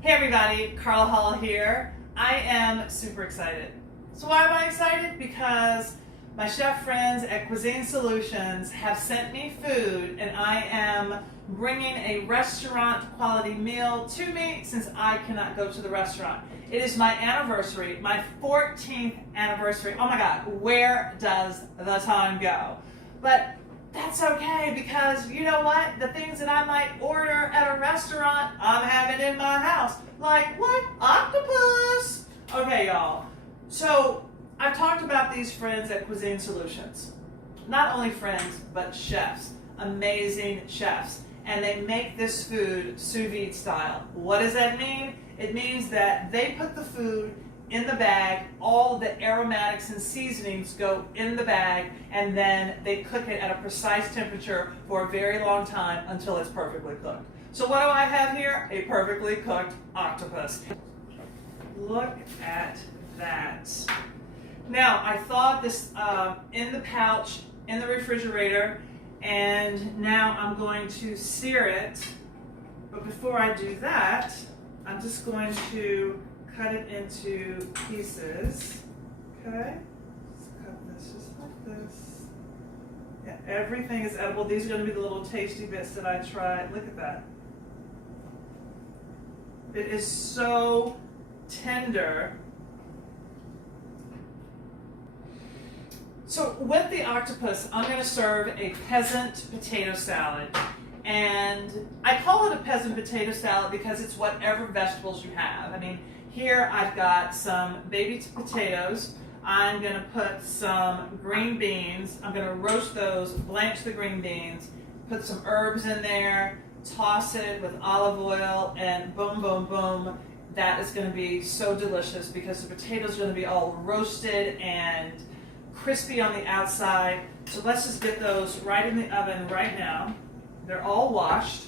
Hey everybody, Carla Hall here. I am super excited. So why am I excited? Because my chef friends at CuisineSolutions have sent me food and I am bringing a restaurant quality meal to me since I cannot go to the restaurant. It is my anniversary, my 14th anniversary. Oh my God, where does the time go? But that's okay, because you know what? The things that I might order at a restaurant, I'm having in my house. Like what? Octopus! Okay, y'all. So I've talked about these friends at CuisineSolutions. Not only friends, but chefs. Amazing chefs. And they make this food sous vide style. What does that mean? It means that they put the food in the bag, all of the aromatics and seasonings go in the bag, and then they cook it at a precise temperature for a very long time until it's perfectly cooked. So what do I have here? A perfectly cooked octopus. Look at that. Now, I thawed this in the pouch in the refrigerator, and now I'm going to sear it. But before I do that, I'm just going to cut it into pieces. Okay, let's cut this just like this. Yeah, everything is edible. These are going to be the little tasty bits that I tried. Look at that. It is so tender. So with the octopus, I'm going to serve a peasant potato salad. And I call it a peasant potato salad because it's whatever vegetables you have. I mean, here I've got some baby potatoes. I'm going to put some green beans. I'm going to roast those, blanch the green beans, put some herbs in there, toss it with olive oil, and boom, boom, boom. That is going to be so delicious because the potatoes are going to be all roasted and crispy on the outside. So let's just get those right in the oven right now. They're all washed.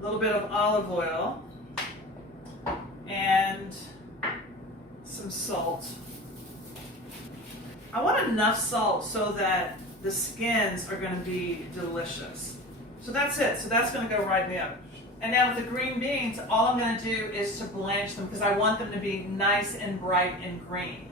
A little bit of olive oil and some salt. I want enough salt so that the skins are going to be delicious. So that's it. So that's going to go right in the oven. And now with the green beans, all I'm going to do is to blanch them because I want them to be nice and bright and green.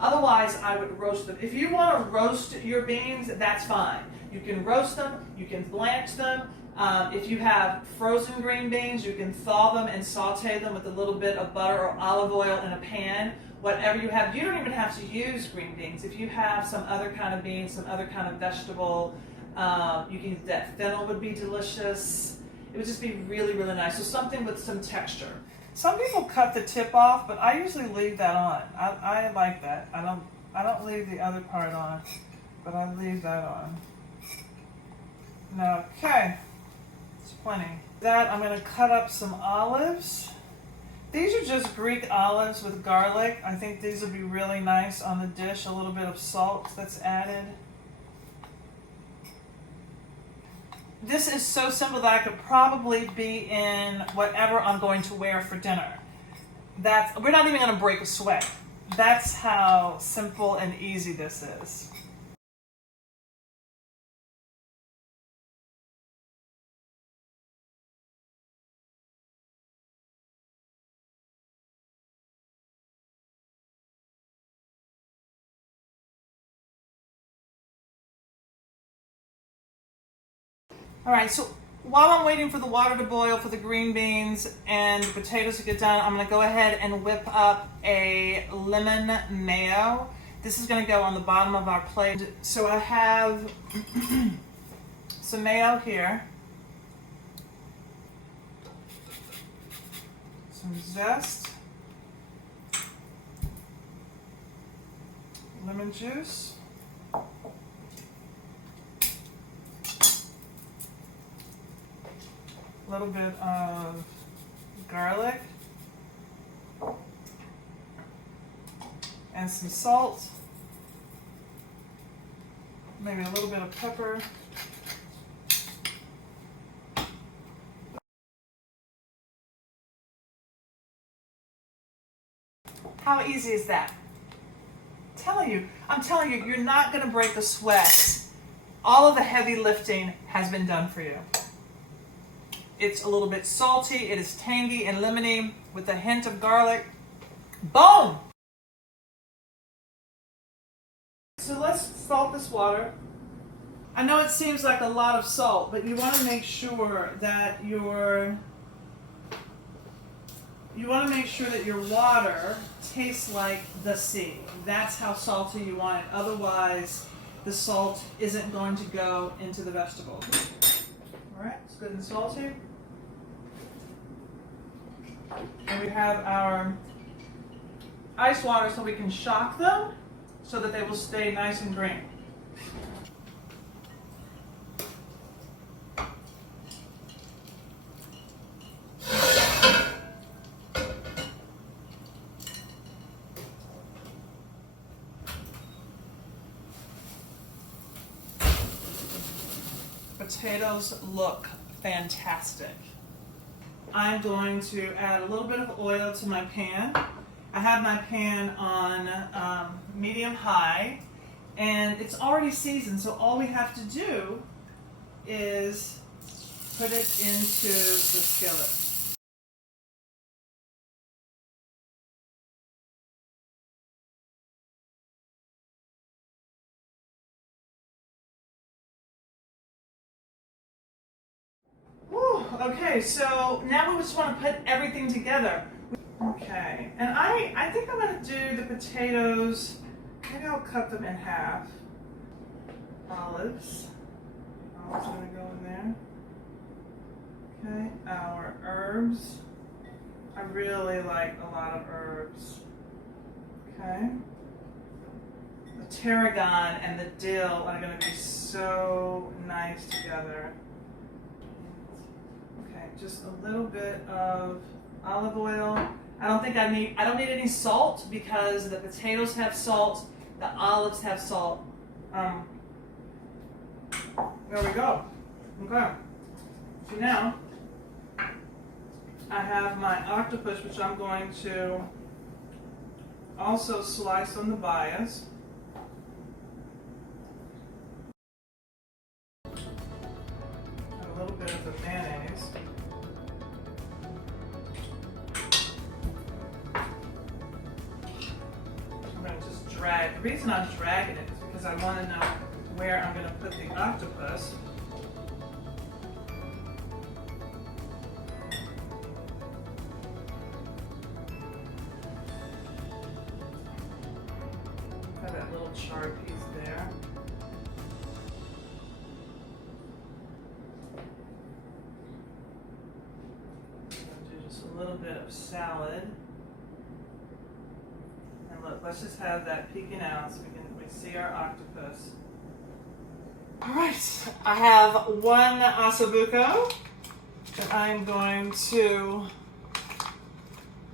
Otherwise, I would roast them. If you want to roast your beans, that's fine. You can roast them, you can blanch them. If you have frozen green beans, you can thaw them and saute them with a little bit of butter or olive oil in a pan. Whatever you have, you don't even have to use green beans. If you have some other kind of beans, some other kind of vegetable, you can use that. Fennel would be delicious. It would just be really, really nice. So something with some texture. Some people cut the tip off, but I usually leave that on. I like that. I don't leave the other part on, but I leave that on. Okay, it's plenty. That I'm going to cut up some olives. These are just Greek olives with garlic. I think these would be really nice on the dish. A little bit of salt that's added. This is so simple that I could probably be in whatever I'm going to wear for dinner. We're not even going to break a sweat. That's how simple and easy this is. All right, so while I'm waiting for the water to boil for the green beans and the potatoes to get done, I'm going to go ahead and whip up a lemon mayo. This is going to go on the bottom of our plate. So I have some mayo here, some zest, lemon juice, a little bit of garlic, and some salt, maybe a little bit of pepper. How easy is that? I'm telling you, you're not going to break a sweat. All of the heavy lifting has been done for you. It's a little bit salty. It is tangy and lemony with a hint of garlic. Boom! So let's salt this water. I know it seems like a lot of salt, but you want to make sure that your water tastes like the sea. That's how salty you want it. Otherwise, the salt isn't going to go into the vegetables. All right, it's good and salty. And we have our ice water so we can shock them so that they will stay nice and green. Potatoes look fantastic. I'm going to add a little bit of oil to my pan. I have my pan on medium-high, and it's already seasoned, so all we have to do is put it into the skillet. Whew, okay, so now we just want to put everything together. Okay, and I think I'm going to do the potatoes, maybe I'll cut them in half. Olives are going to go in there. Okay, our herbs. I really like a lot of herbs. Okay. The tarragon and the dill are going to be so nice together. Okay, just a little bit of olive oil. I don't need any salt because the potatoes have salt, the olives have salt. There we go. Okay. So now I have my octopus, which I'm going to also slice on the bias. And a little bit of the mayonnaise. I'm going to just drag. The reason I'm dragging it is because I want to know where I'm going to put the octopus. Got that little chard piece there. Do just a little bit of salad. And look, let's just have that peeking out so we see our octopus. All right, I have one ossobuco that I'm going to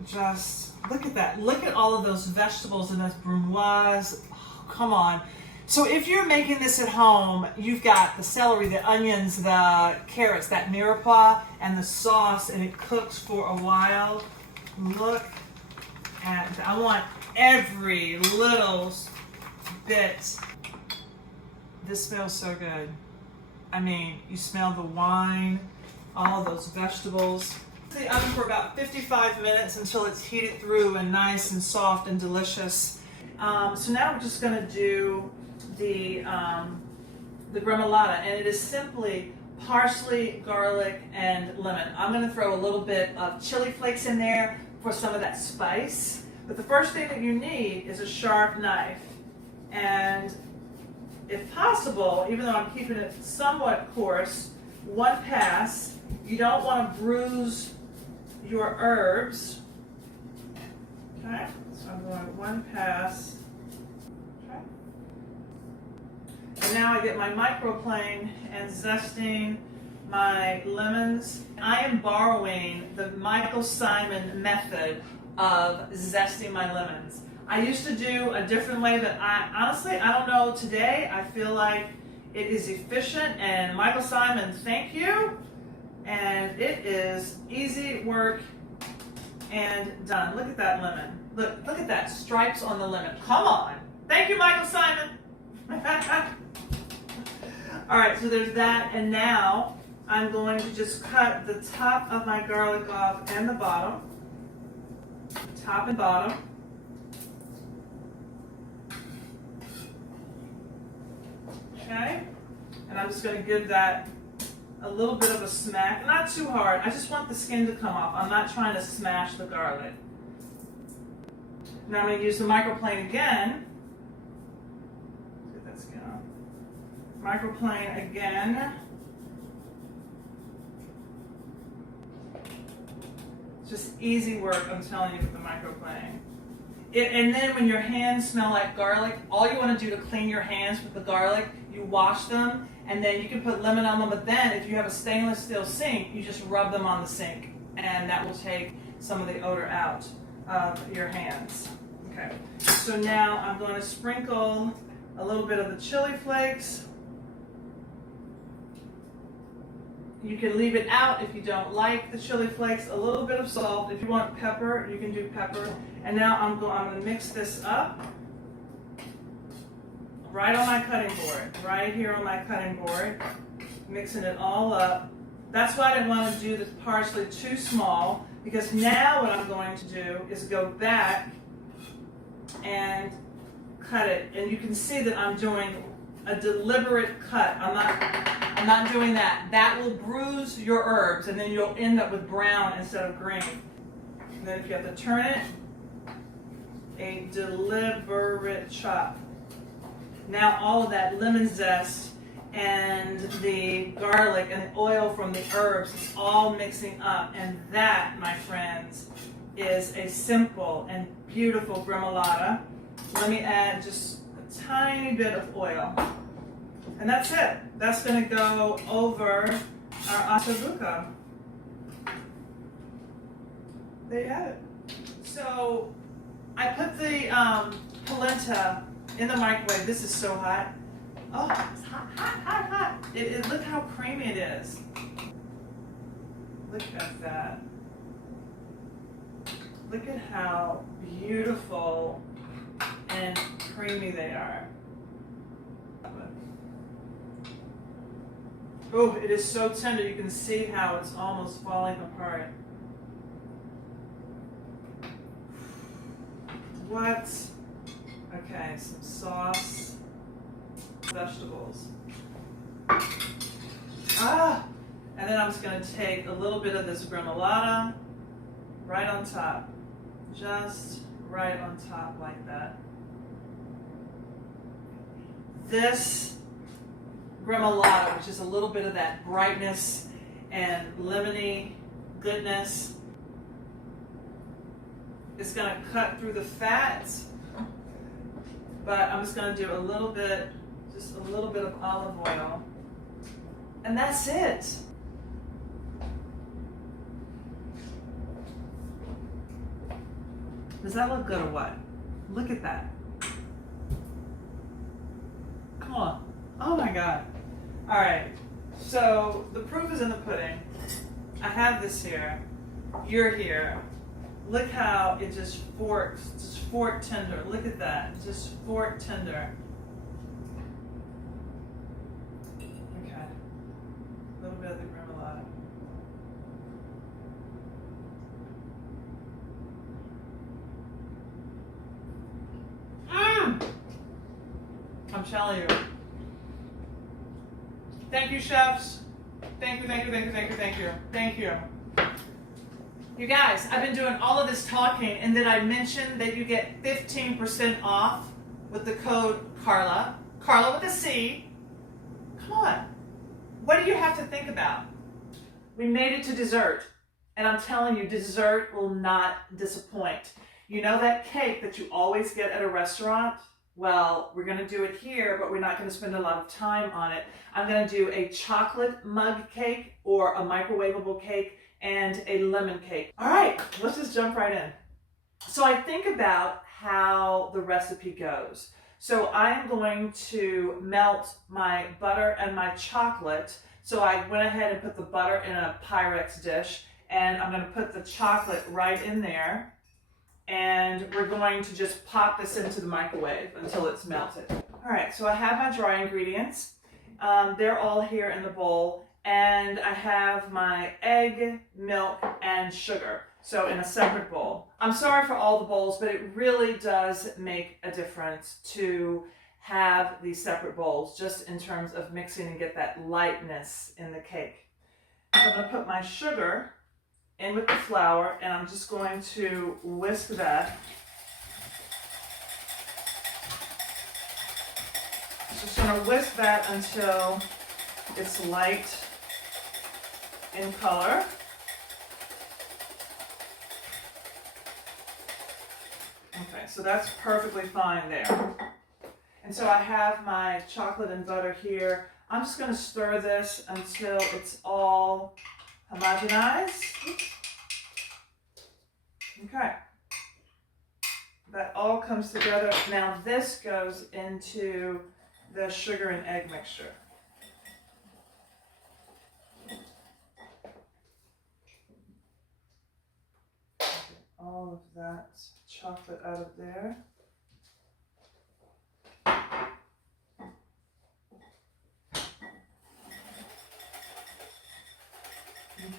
just, look at that. Look at all of those vegetables and those brunoise. Oh, come on. So if you're making this at home, you've got the celery, the onions, the carrots, that mirepoix, and the sauce, and it cooks for a while. Look at that. I want every little bit. This smells so good. I mean, you smell the wine, all those vegetables. The oven for about 55 minutes until it's heated through and nice and soft and delicious. So now we're just going to do the gremolata, and it is simply parsley, garlic, and lemon. I'm going to throw a little bit of chili flakes in there for some of that spice. But the first thing that you need is a sharp knife. And if possible, even though I'm keeping it somewhat coarse, one pass. You don't want to bruise your herbs. Okay, so I'm going one pass. Okay. And now I get my microplane and zesting my lemons. I am borrowing the Michael Simon method of zesting my lemons. I used to do a different way, but honestly, I don't know today. I feel like it is efficient, and Michael Simon, thank you. And it is easy work and done. Look at that lemon. Look at that stripes on the lemon. Come on. Thank you, Michael Simon. All right, so there's that, and now I'm going to just cut the top of my garlic off and the bottom, top and bottom. Okay, and I'm just going to give that a little bit of a smack, not too hard. I just want the skin to come off. I'm not trying to smash the garlic. Now I'm going to use the microplane again. Let's get that skin off. Microplane again. It's just easy work, I'm telling you, with the microplane. And then when your hands smell like garlic, all you want to do to clean your hands with the garlic, you wash them, and then you can put lemon on them, but then if you have a stainless steel sink, you just rub them on the sink, and that will take some of the odor out of your hands. Okay, so now I'm going to sprinkle a little bit of the chili flakes. You can leave it out if you don't like the chili flakes. A little bit of salt. If you want pepper, you can do pepper. And now I'm going to mix this up right on my cutting board, right here on my cutting board, mixing it all up. That's why I didn't want to do the parsley too small, because now what I'm going to do is go back and cut it. And you can see that I'm doing a deliberate cut. I'm not doing that. That will bruise your herbs, and then you'll end up with brown instead of green. And then if you have to turn it, a deliberate chop. Now all of that lemon zest and the garlic and the oil from the herbs is all mixing up, and that, my friends, is a simple and beautiful gremolata. Let me add just a tiny bit of oil, and that's it. That's going to go over our ossobuco. There you have it. So I put the polenta in the microwave. This is so hot. Oh, it's hot, hot, hot, hot. Look how creamy it is. Look at that. Look at how beautiful and creamy they are. Oh, it is so tender. You can see how it's almost falling apart. What? Okay, some sauce, vegetables. And then I'm just going to take a little bit of this gremolata right on top. Just right on top like that. This gremolata, which is a little bit of that brightness and lemony goodness, is going to cut through the fats, but I'm just going to do a little bit, just a little bit of olive oil, and that's it. Does that look good or what? Look at that. Come on. Oh my God. All right. So the proof is in the pudding. I have this here. You're here. Look how it just forks, just fork tender. Look at that, just fork tender. Okay, a little bit of the gremolata. I'm telling you. Thank you, chefs. Thank you, thank you, thank you, thank you, thank you, thank you. You guys, I've been doing all of this talking, and then I mentioned that you get 15% off with the code Carla. Carla with a C. Come on. What do you have to think about? We made it to dessert, and I'm telling you, dessert will not disappoint. You know that cake that you always get at a restaurant? Well, we're going to do it here, but we're not going to spend a lot of time on it. I'm going to do a chocolate mug cake or a microwavable cake and a lemon cake. All right, let's just jump right in. So I think about how the recipe goes. So I'm going to melt my butter and my chocolate. So I went ahead and put the butter in a Pyrex dish, and I'm going to put the chocolate right in there. And we're going to just pop this into the microwave until it's melted. All right, so I have my dry ingredients. They're all here in the bowl. and I have my egg, milk, and sugar. So in a separate bowl. I'm sorry for all the bowls, but it really does make a difference to have these separate bowls, just in terms of mixing and get that lightness in the cake. I'm going to put my sugar in with the flour, and I'm just going to whisk that. Just going to whisk that until it's light in color. Okay, so that's perfectly fine there. And so I have my chocolate and butter here. I'm just going to stir this until it's all homogenized. Okay. That all comes together. Now this goes into the sugar and egg mixture. Get all of that chocolate out of there.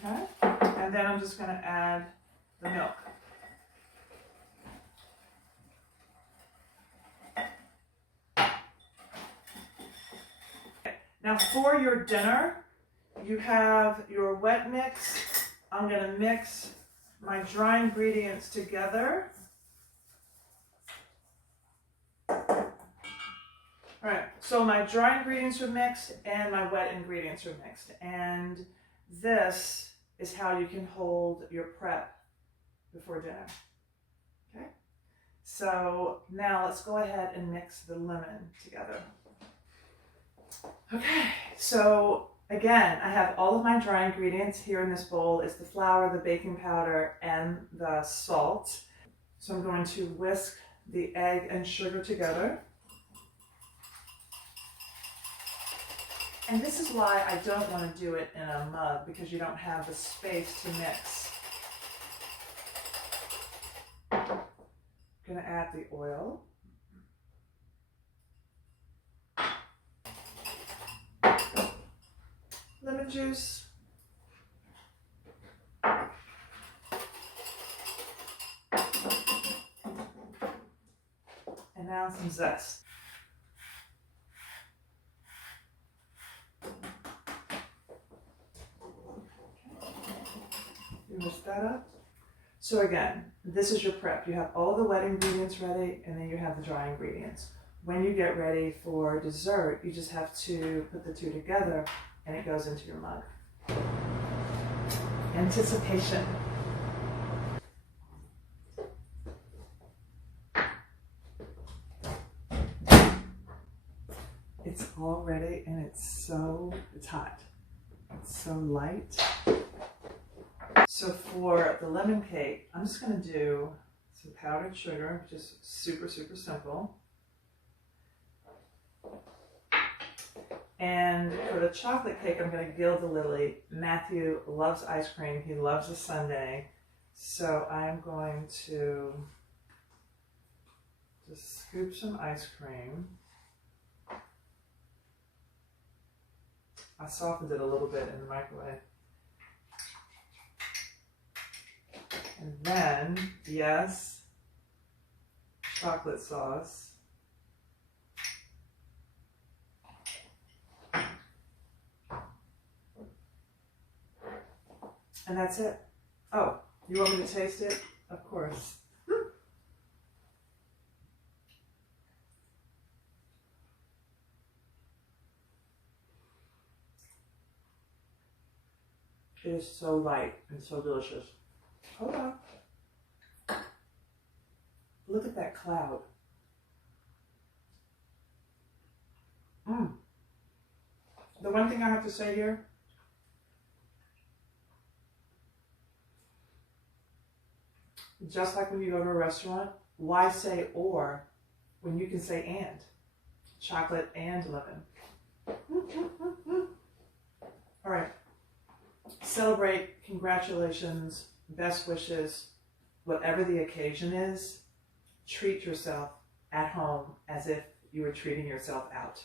Okay, and then I'm just going to add the milk. Now for your dinner, you have your wet mix. I'm going to mix my dry ingredients together. All right, so my dry ingredients are mixed and my wet ingredients are mixed. And this is how you can hold your prep before dinner. Okay, so now let's go ahead and mix the lemon together. Okay, so again, I have all of my dry ingredients here in this bowl. It's the flour, the baking powder, and the salt. So I'm going to whisk the egg and sugar together. And this is why I don't want to do it in a mug, because you don't have the space to mix. I'm going to add the oil. Lemon juice. And now some zest. You whisk that up. So again, this is your prep. You have all the wet ingredients ready, and then you have the dry ingredients. When you get ready for dessert, you just have to put the two together, and it goes into your mug. Anticipation. It's all ready, and it's hot. It's so light. So for the lemon cake, I'm just going to do some powdered sugar, just super, super simple. And for the chocolate cake, I'm going to gild the lily. Matthew loves ice cream. He loves a sundae. So I'm going to just scoop some ice cream. I softened it a little bit in the microwave. And then, yes, chocolate sauce. And that's it. Oh, you want me to taste it? Of course. It is so light and so delicious. Hold on. Look at that cloud. The one thing I have to say here, just like when you go to a restaurant, why say or when you can say and? Chocolate and lemon. All right. Celebrate, congratulations, best wishes, whatever the occasion is, treat yourself at home as if you were treating yourself out.